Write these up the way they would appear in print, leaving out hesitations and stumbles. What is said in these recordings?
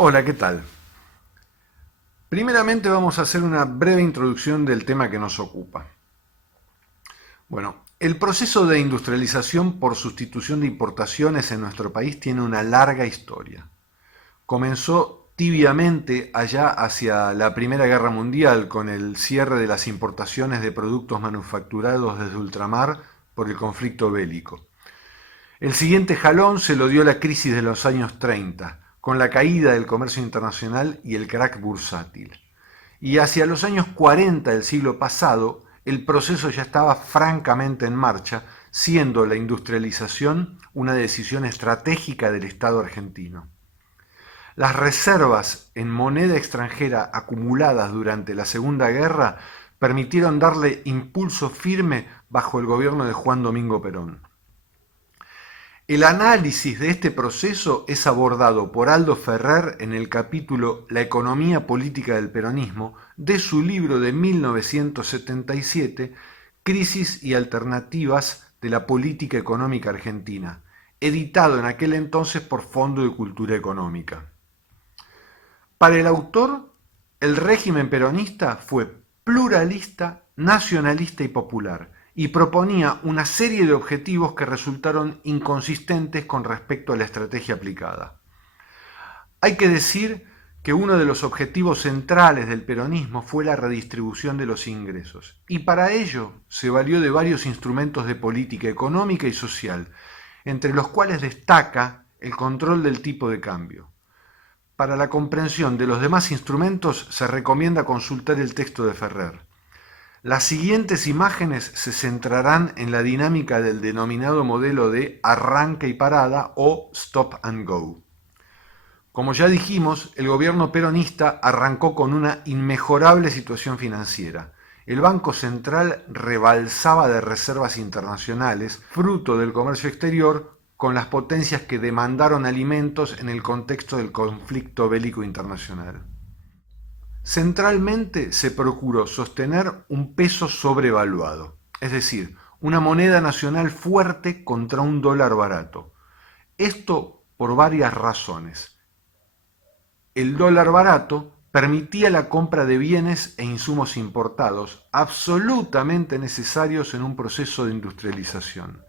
Hola, ¿qué tal? Primeramente vamos a hacer una breve introducción del tema que nos ocupa. Bueno, el proceso de industrialización por sustitución de importaciones en nuestro país tiene una larga historia. Comenzó tibiamente allá hacia la Primera Guerra Mundial con el cierre de las importaciones de productos manufacturados desde ultramar por el conflicto bélico. El siguiente jalón se lo dio la crisis de los años 30, con la caída del comercio internacional y el crack bursátil. Y hacia los años 40 del siglo pasado, el proceso ya estaba francamente en marcha, siendo la industrialización una decisión estratégica del Estado argentino. Las reservas en moneda extranjera acumuladas durante la Segunda Guerra permitieron darle impulso firme bajo el gobierno de Juan Domingo Perón. El análisis de este proceso es abordado por Aldo Ferrer en el capítulo La economía política del peronismo de su libro de 1977, Crisis y alternativas de la política económica argentina, editado en aquel entonces por Fondo de Cultura Económica. Para el autor, el régimen peronista fue pluralista, nacionalista y popular, y proponía una serie de objetivos que resultaron inconsistentes con respecto a la estrategia aplicada. Hay que decir que uno de los objetivos centrales del peronismo fue la redistribución de los ingresos, y para ello se valió de varios instrumentos de política económica y social, entre los cuales destaca el control del tipo de cambio. Para la comprensión de los demás instrumentos se recomienda consultar el texto de Ferrer. Las siguientes imágenes se centrarán en la dinámica del denominado modelo de arranque y parada o stop and go. Como ya dijimos, el gobierno peronista arrancó con una inmejorable situación financiera. El Banco Central rebalsaba de reservas internacionales, fruto del comercio exterior, con las potencias que demandaron alimentos en el contexto del conflicto bélico internacional. Centralmente se procuró sostener un peso sobrevaluado, es decir, una moneda nacional fuerte contra un dólar barato. Esto por varias razones. El dólar barato permitía la compra de bienes e insumos importados absolutamente necesarios en un proceso de industrialización.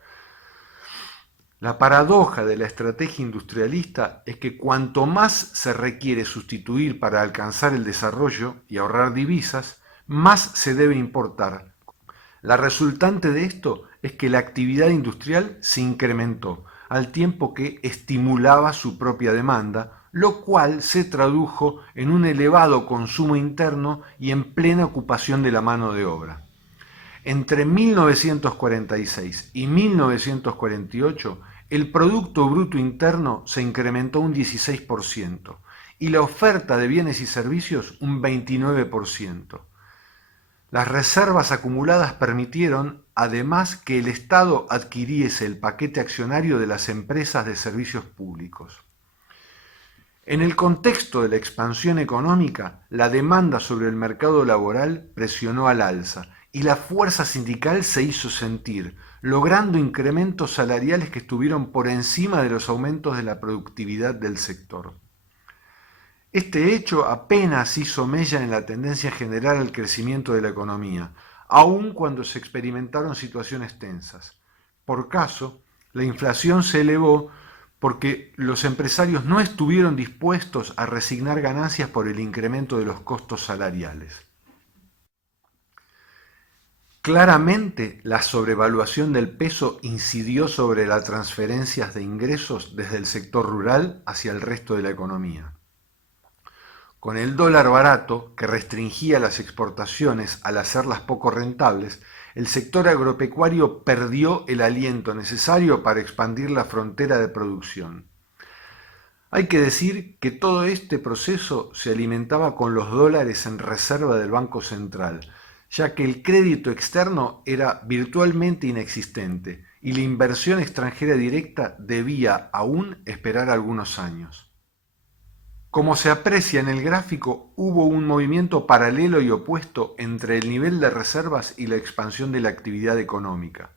La paradoja de la estrategia industrialista es que cuanto más se requiere sustituir para alcanzar el desarrollo y ahorrar divisas, más se debe importar. La resultante de esto es que la actividad industrial se incrementó, al tiempo que estimulaba su propia demanda, lo cual se tradujo en un elevado consumo interno y en plena ocupación de la mano de obra. Entre 1946 y 1948, el Producto Bruto Interno se incrementó un 16% y la oferta de bienes y servicios un 29%. Las reservas acumuladas permitieron, además, que el Estado adquiriese el paquete accionario de las empresas de servicios públicos. En el contexto de la expansión económica, la demanda sobre el mercado laboral presionó al alza y la fuerza sindical se hizo sentir, logrando incrementos salariales que estuvieron por encima de los aumentos de la productividad del sector. Este hecho apenas hizo mella en la tendencia general al crecimiento de la economía, aun cuando se experimentaron situaciones tensas. Por caso, la inflación se elevó porque los empresarios no estuvieron dispuestos a resignar ganancias por el incremento de los costos salariales. Claramente, la sobrevaluación del peso incidió sobre las transferencias de ingresos desde el sector rural hacia el resto de la economía. Con el dólar barato, que restringía las exportaciones al hacerlas poco rentables, el sector agropecuario perdió el aliento necesario para expandir la frontera de producción. Hay que decir que todo este proceso se alimentaba con los dólares en reserva del Banco Central, ya que el crédito externo era virtualmente inexistente y la inversión extranjera directa debía aún esperar algunos años. Como se aprecia en el gráfico, hubo un movimiento paralelo y opuesto entre el nivel de reservas y la expansión de la actividad económica.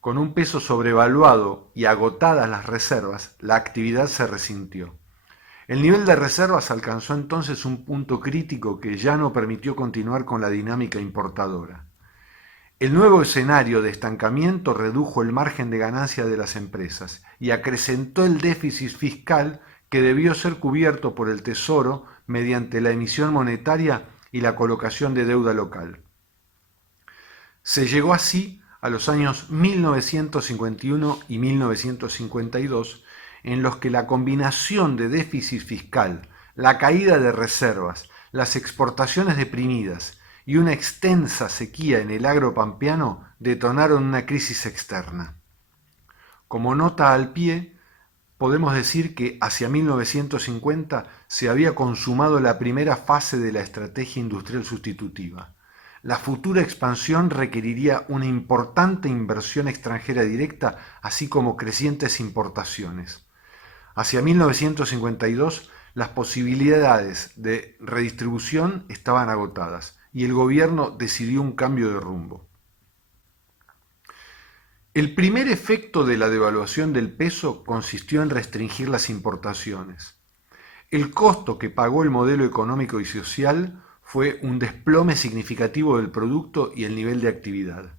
Con un peso sobrevaluado y agotadas las reservas, la actividad se resintió. El nivel de reservas alcanzó entonces un punto crítico que ya no permitió continuar con la dinámica importadora. El nuevo escenario de estancamiento redujo el margen de ganancia de las empresas y acrecentó el déficit fiscal que debió ser cubierto por el Tesoro mediante la emisión monetaria y la colocación de deuda local. Se llegó así a los años 1951 y 1952, en los que la combinación de déficit fiscal, la caída de reservas, las exportaciones deprimidas y una extensa sequía en el agro pampeano detonaron una crisis externa. Como nota al pie, podemos decir que hacia 1950 se había consumado la primera fase de la estrategia industrial sustitutiva. La futura expansión requeriría una importante inversión extranjera directa, así como crecientes importaciones. Hacia 1952, las posibilidades de redistribución estaban agotadas y el gobierno decidió un cambio de rumbo. El primer efecto de la devaluación del peso consistió en restringir las importaciones. El costo que pagó el modelo económico y social fue un desplome significativo del producto y el nivel de actividad.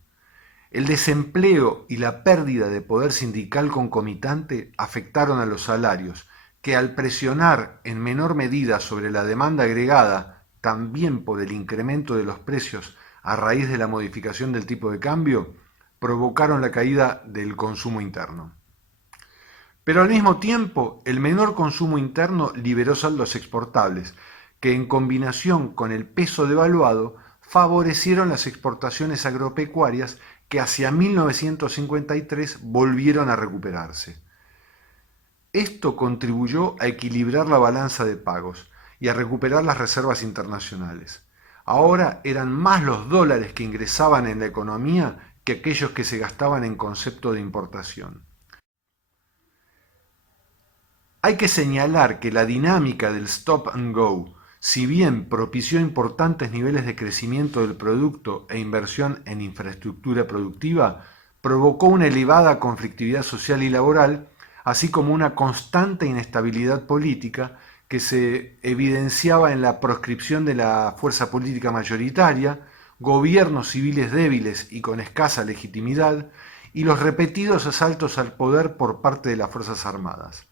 El desempleo y la pérdida de poder sindical concomitante afectaron a los salarios, que al presionar en menor medida sobre la demanda agregada, también por el incremento de los precios a raíz de la modificación del tipo de cambio, provocaron la caída del consumo interno. Pero al mismo tiempo, el menor consumo interno liberó saldos exportables, que en combinación con el peso devaluado favorecieron las exportaciones agropecuarias que hacia 1953 volvieron a recuperarse. Esto contribuyó a equilibrar la balanza de pagos y a recuperar las reservas internacionales. Ahora eran más los dólares que ingresaban en la economía que aquellos que se gastaban en concepto de importación. Hay que señalar que la dinámica del stop and go, si bien propició importantes niveles de crecimiento del producto e inversión en infraestructura productiva, provocó una elevada conflictividad social y laboral, así como una constante inestabilidad política que se evidenciaba en la proscripción de la fuerza política mayoritaria, gobiernos civiles débiles y con escasa legitimidad, y los repetidos asaltos al poder por parte de las Fuerzas Armadas.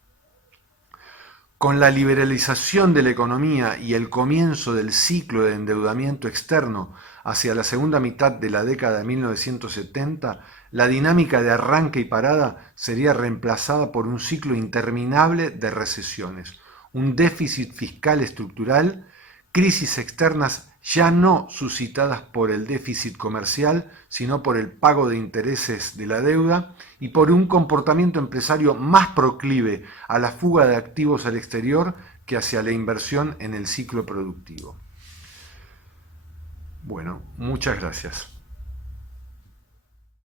Con la liberalización de la economía y el comienzo del ciclo de endeudamiento externo hacia la segunda mitad de la década de 1970, la dinámica de arranque y parada sería reemplazada por un ciclo interminable de recesiones, un déficit fiscal estructural, crisis externas ya no suscitadas por el déficit comercial, sino por el pago de intereses de la deuda y por un comportamiento empresario más proclive a la fuga de activos al exterior que hacia la inversión en el ciclo productivo. Bueno, muchas gracias.